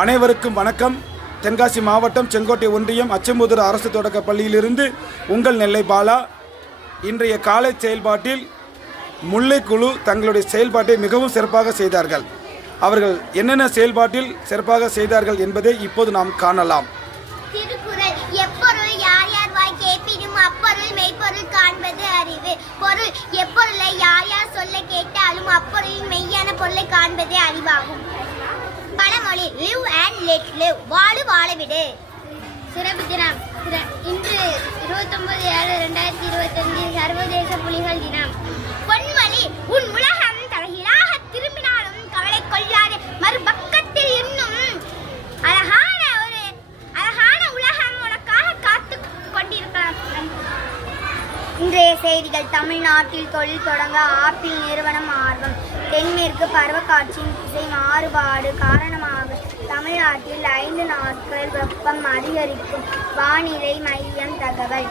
அனைவருக்கும் வணக்கம். தென்காசி மாவட்டம் செங்கோட்டை ஒன்றியம் அச்சமுதூர் அரசு தொடக்க பள்ளியிலிருந்து உங்கள் நெல்லை பாலா. இன்றைய காலை செயல்பாட்டில் முல்லைக்குழு தங்களுடைய செயல்பாட்டை மிகவும் சிறப்பாக செய்தார்கள். அவர்கள் என்னென்ன செயல்பாட்டில் சிறப்பாக செய்தார்கள் என்பதை இப்போது நாம் காணலாம். திருக்குறள் எப்பொருள் யார் யார் வாய் கேட்பினும் அப்பொருள் மெய்ப்பொருள் காண்பது அறிவு. பொருள் எப்பொருளை யார் யார் சொல்ல கேட்டாலும் அப்பொருளின் மெய்யான பொருளை காண்பதே அறிவாகும். பழமொழி லிவ் அண்ட் லெட் லிவ், வாழு வாழவிடு. சிறப்பு தினம் இன்று 29/7/2025 சர்வதேச புலிகள் தினம். பொன்மொழி உன் உலகம் தலைகீழாக திரும்பினாலும் கவலை கொள்ளாது, மறுபக்கத்தில் இன்னும் அழகான உலகம் உனக்காக காத்து கொண்டிருக்கலாம். இன்றைய செய்திகள். தமிழ்நாட்டில் தொழில் தொடங்க ஆப்பிள் நிறுவனம் ஆர்வம். தென்மேற்கு பருவக்காற்றின் திசை மாறுபாடு காரணமாக தமிழ்நாட்டில் 5 நாட்கள் வெப்பம் அதிகரிக்கும். வானிலை மையம் தகவல்.